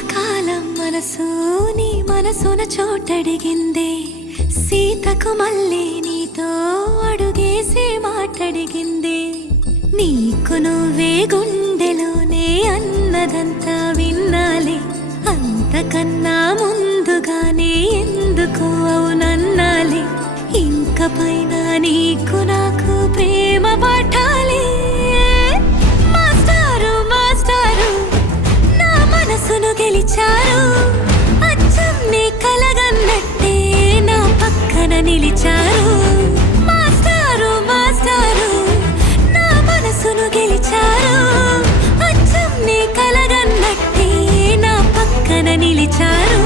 కాలం మనసు నీ మనసున చోటడిగిందే. సీతకు మళ్ళీ నీతో అడుగేసి మాటడిగిందే. నీకు నువ్వే గుండెలోనే అన్నదంతా విన్నాలి. అంతకన్నా ముందుగానే ఎందుకు అవునన్నాలి. ఇంకపైన నీకు నాకు ప్రేమ గెలిచారు అచ్చం నీ కలగన్నట్టే నా పక్కన నిలిచారు. మాస్టారు మాస్టారు నా మనసును గెలిచారు. అచ్చం నీ కలగన్నట్టే నిలిచారు.